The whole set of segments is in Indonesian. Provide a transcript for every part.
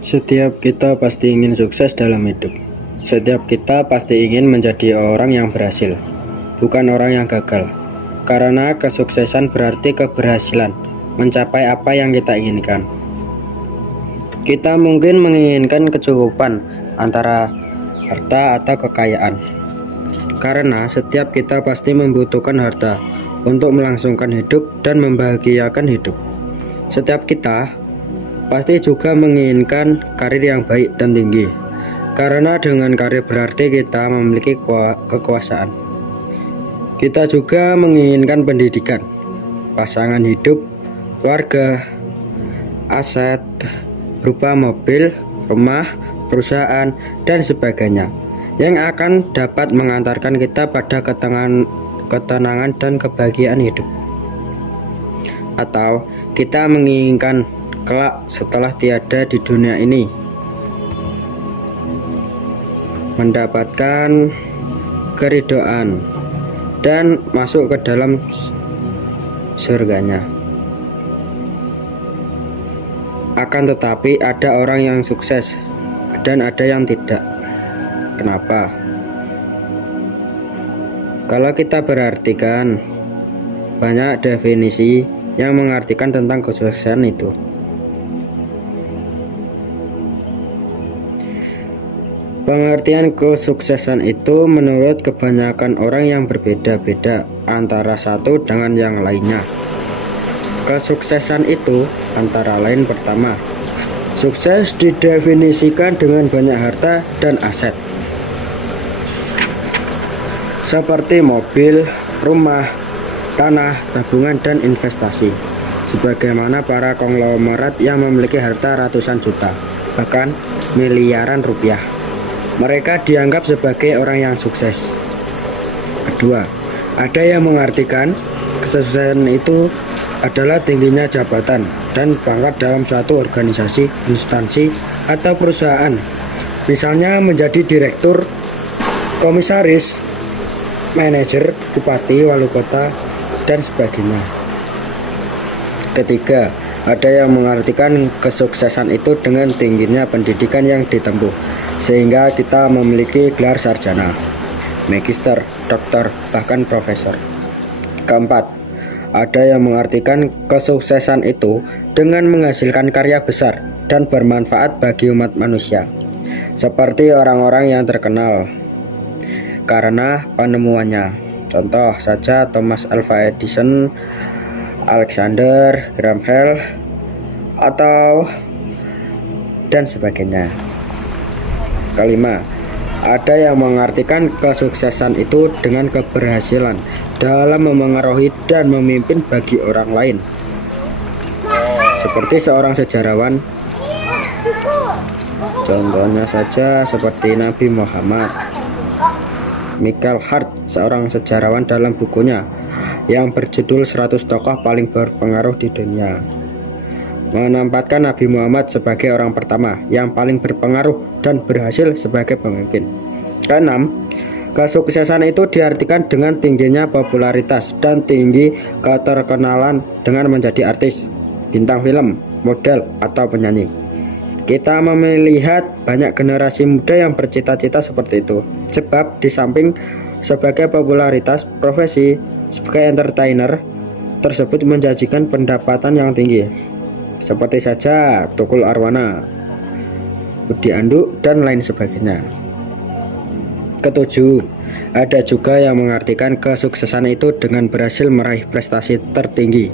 Setiap kita pasti ingin sukses dalam hidup. Setiap kita pasti ingin menjadi orang yang berhasil, bukan orang yang gagal. Karena kesuksesan berarti keberhasilan mencapai apa yang kita inginkan. Kita mungkin menginginkan kecukupan antara harta atau kekayaan. Karena setiap kita pasti membutuhkan harta untuk melangsungkan hidup dan membahagiakan hidup. Setiap kita pasti juga menginginkan karir yang baik dan tinggi, karena dengan karir berarti kita memiliki kekuasaan. Kita juga menginginkan pendidikan, pasangan hidup, warga, aset berupa mobil, rumah, perusahaan, dan sebagainya yang akan dapat mengantarkan kita pada ketenangan dan kebahagiaan hidup. Atau kita menginginkan kelak setelah tiada di dunia ini mendapatkan keridhaan dan masuk ke dalam surganya. Akan tetapi ada orang yang sukses dan ada yang tidak. Kenapa? Kalau kita perhatikan, banyak definisi yang mengartikan tentang kesuksesan itu. Pengertian kesuksesan itu menurut kebanyakan orang yang berbeda-beda antara satu dengan yang lainnya. Kesuksesan itu antara lain pertama, sukses didefinisikan dengan banyak harta dan aset, seperti mobil, rumah, tanah, tabungan, dan investasi. Sebagaimana para konglomerat yang memiliki harta ratusan juta, bahkan miliaran rupiah. Mereka dianggap sebagai orang yang sukses. Kedua, ada yang mengartikan kesuksesan itu adalah tingginya jabatan dan pangkat dalam suatu organisasi, instansi, atau perusahaan. Misalnya menjadi direktur, komisaris, manajer, bupati, wali kota, dan sebagainya. Ketiga, ada yang mengartikan kesuksesan itu dengan tingginya pendidikan yang ditempuh, sehingga kita memiliki gelar sarjana, magister, doktor, bahkan profesor. Keempat, ada yang mengartikan kesuksesan itu dengan menghasilkan karya besar dan bermanfaat bagi umat manusia, seperti orang-orang yang terkenal karena penemuannya. Contoh saja Thomas Alva Edison, Alexander Graham Bell, atau dan sebagainya. Kelima, ada yang mengartikan kesuksesan itu dengan keberhasilan dalam memengaruhi dan memimpin bagi orang lain, seperti seorang sejarawan. Contohnya saja seperti Nabi Muhammad. Michael Hart, seorang sejarawan, dalam bukunya yang berjudul 100 tokoh paling berpengaruh di dunia, menempatkan Nabi Muhammad sebagai orang pertama yang paling berpengaruh dan berhasil sebagai pemimpin. Keenam, kesuksesan itu diartikan dengan tingginya popularitas dan tinggi keterkenalan dengan menjadi artis, bintang film, model, atau penyanyi. Kita melihat banyak generasi muda yang bercita-cita seperti itu, sebab di samping sebagai popularitas, profesi sebagai entertainer tersebut menjanjikan pendapatan yang tinggi, seperti saja Tukul Arwana, Budi Anduk, dan lain sebagainya. Ketujuh, ada juga yang mengartikan kesuksesan itu dengan berhasil meraih prestasi tertinggi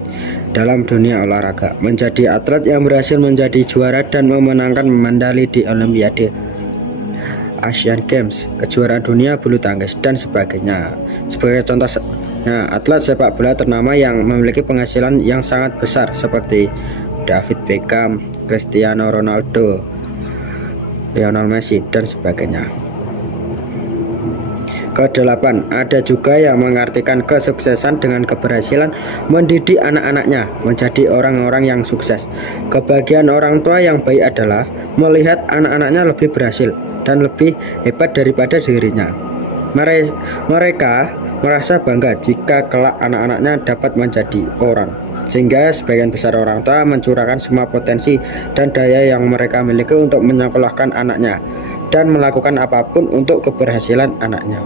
dalam dunia olahraga, menjadi atlet yang berhasil menjadi juara dan memenangkan medali di Olimpiade, Asian Games, kejuaraan dunia bulu tangkis, dan sebagainya. Sebagai contohnya, atlet sepak bola ternama yang memiliki penghasilan yang sangat besar seperti David Beckham, Cristiano Ronaldo, Lionel Messi, dan sebagainya. Kedelapan, ada juga yang mengartikan kesuksesan dengan keberhasilan mendidik anak-anaknya menjadi orang-orang yang sukses. Kebahagiaan orang tua yang baik adalah melihat anak-anaknya lebih berhasil dan lebih hebat daripada dirinya. Mereka merasa bangga jika kelak anak-anaknya dapat menjadi orang Sehingga sebagian besar orang tua mencurahkan semua potensi dan daya yang mereka miliki untuk menyekolahkan anaknya dan melakukan apapun untuk keberhasilan anaknya.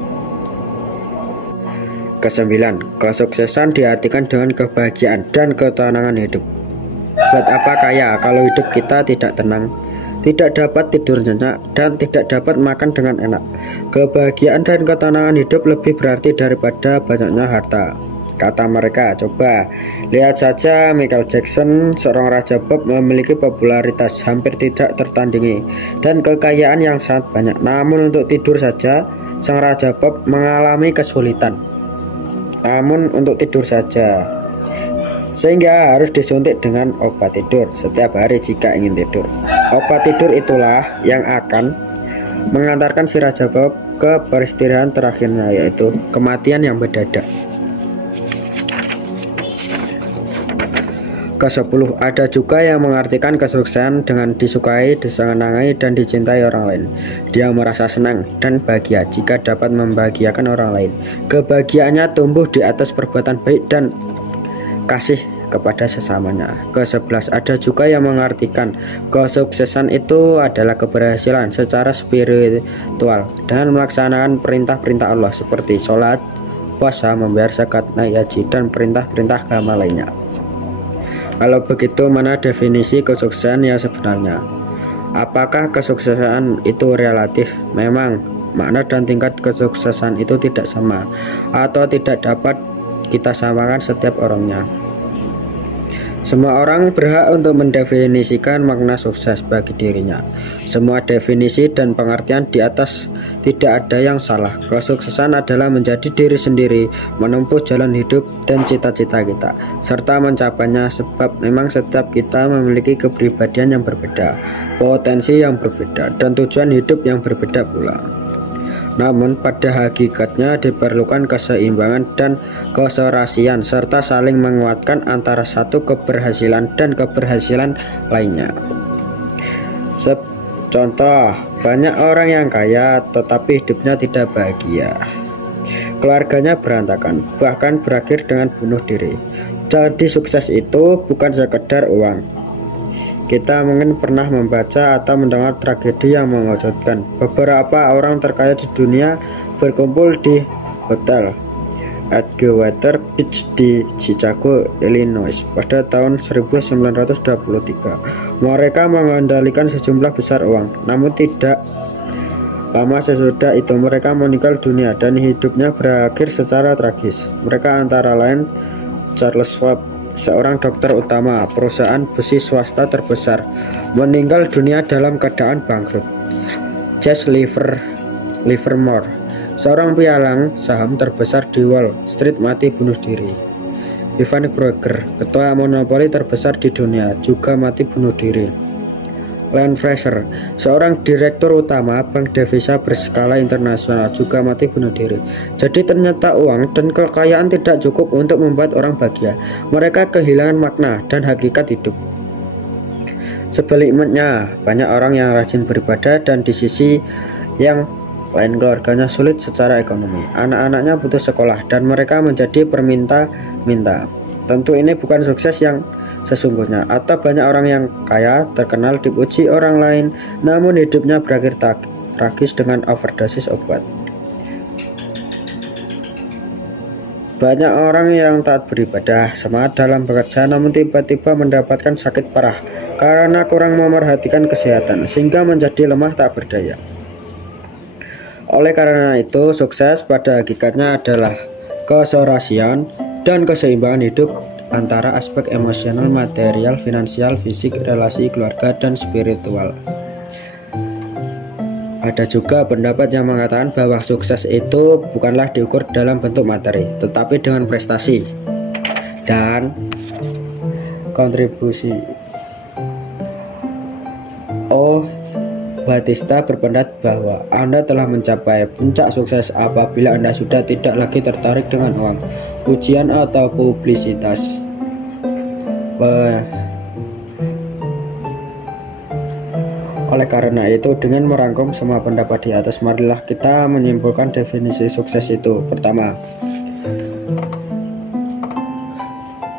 Kesembilan, kesuksesan diartikan dengan kebahagiaan dan ketenangan hidup. Buat apa kaya kalau hidup kita tidak tenang, tidak dapat tidur nyenyak, dan tidak dapat makan dengan enak? Kebahagiaan dan ketenangan hidup lebih berarti daripada banyaknya harta, kata mereka. Coba lihat saja Michael Jackson, seorang raja pop memiliki popularitas hampir tidak tertandingi dan kekayaan yang sangat banyak. Namun untuk tidur saja sang raja pop mengalami kesulitan. Sehingga harus disuntik dengan obat tidur setiap hari jika ingin tidur. Obat tidur itulah yang akan mengantarkan si raja pop ke peristirahatan terakhirnya, yaitu kematian yang mendadak. Ke-10, ada juga yang mengartikan kesuksesan dengan disukai, disenangi, dan dicintai orang lain. Dia merasa senang dan bahagia jika dapat membahagiakan orang lain. Kebahagiaannya tumbuh di atas perbuatan baik dan kasih kepada sesamanya. Ke-11, ada juga yang mengartikan kesuksesan itu adalah keberhasilan secara spiritual dengan melaksanakan perintah-perintah Allah seperti sholat, puasa, membayar zakat, naik haji, dan perintah-perintah agama lainnya. Kalau begitu, mana definisi kesuksesan yang sebenarnya? Apakah kesuksesan itu relatif? Memang makna dan tingkat kesuksesan itu tidak sama atau tidak dapat kita samakan setiap orangnya. Semua orang berhak untuk mendefinisikan makna sukses bagi dirinya. Semua definisi dan pengertian di atas tidak ada yang salah. Kesuksesan adalah menjadi diri sendiri, menempuh jalan hidup dan cita-cita kita, serta mencapainya, sebab memang setiap kita memiliki kepribadian yang berbeda, potensi yang berbeda, dan tujuan hidup yang berbeda pula. Namun pada hakikatnya diperlukan keseimbangan dan keserasian serta saling menguatkan antara satu keberhasilan dan keberhasilan lainnya. Contoh, banyak orang yang kaya tetapi hidupnya tidak bahagia. Keluarganya berantakan, bahkan berakhir dengan bunuh diri. Jadi sukses itu bukan sekedar uang. Kita mungkin pernah membaca atau mendengar tragedi yang mengejutkan. Beberapa orang terkaya di dunia berkumpul di hotel Edgewater Beach di Chicago, Illinois pada tahun 1923. Mereka mengendalikan sejumlah besar uang, namun tidak lama sesudah itu mereka meninggal dunia dan hidupnya berakhir secara tragis. Mereka antara lain Charles Schwab, seorang dokter utama perusahaan besi swasta terbesar, meninggal dunia dalam keadaan bangkrut. Jesse Livermore, seorang pialang saham terbesar di Wall Street, mati bunuh diri. Ivan Kroger, ketua monopoli terbesar di dunia, juga mati bunuh diri. Len Fraser, seorang direktur utama bank devisa berskala internasional, juga mati bunuh diri. Jadi ternyata uang dan kekayaan tidak cukup untuk membuat orang bahagia. Mereka kehilangan makna dan hakikat hidup. Sebaliknya, banyak orang yang rajin beribadah dan di sisi yang lain keluarganya sulit secara ekonomi. Anak-anaknya putus sekolah dan mereka menjadi perminta-minta. Tentu ini bukan sukses yang sesungguhnya. Atau banyak orang yang kaya, terkenal, dipuji orang lain, namun hidupnya berakhir tragis dengan overdosis obat. Banyak orang yang taat beribadah, semangat dalam bekerja, namun tiba-tiba mendapatkan sakit parah karena kurang memerhatikan kesehatan, sehingga menjadi lemah tak berdaya. Oleh karena itu, sukses pada hakikatnya adalah keserasian dan keseimbangan hidup antara aspek emosional, material, finansial, fisik, relasi, keluarga, dan spiritual. Ada juga pendapat yang mengatakan bahwa sukses itu bukanlah diukur dalam bentuk materi, tetapi dengan prestasi dan kontribusi. Batista berpendapat bahwa Anda telah mencapai puncak sukses apabila Anda sudah tidak lagi tertarik dengan uang, pujian, atau publisitas. Oleh karena itu, dengan merangkum semua pendapat di atas, marilah kita menyimpulkan definisi sukses itu. Pertama,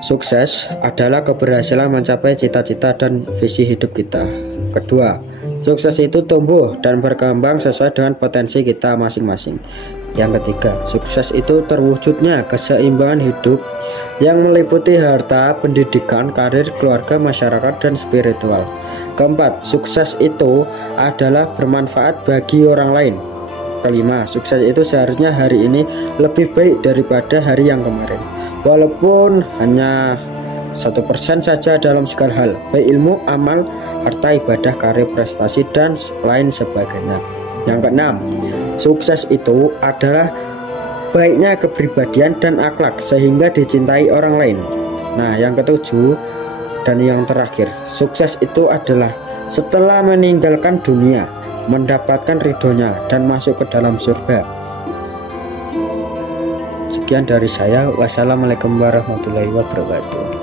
Sukses adalah keberhasilan mencapai cita-cita dan visi hidup kita. Kedua, sukses itu tumbuh dan berkembang sesuai dengan potensi kita masing-masing. Yang ketiga, sukses itu terwujudnya keseimbangan hidup yang meliputi harta, pendidikan, karir, keluarga, masyarakat, dan spiritual. Keempat, sukses itu adalah bermanfaat bagi orang lain. Kelima, sukses itu seharusnya hari ini lebih baik daripada hari yang kemarin, walaupun hanya 1% saja dalam segala hal, baik ilmu, amal, harta, ibadah, karir, prestasi, dan lain sebagainya. Yang keenam, sukses itu adalah baiknya kepribadian dan akhlak sehingga dicintai orang lain. Nah, yang ketujuh dan yang terakhir, sukses itu adalah setelah meninggalkan dunia, mendapatkan ridhonya dan masuk ke dalam surga. Sekian dari saya. Wassalamualaikum warahmatullahi wabarakatuh.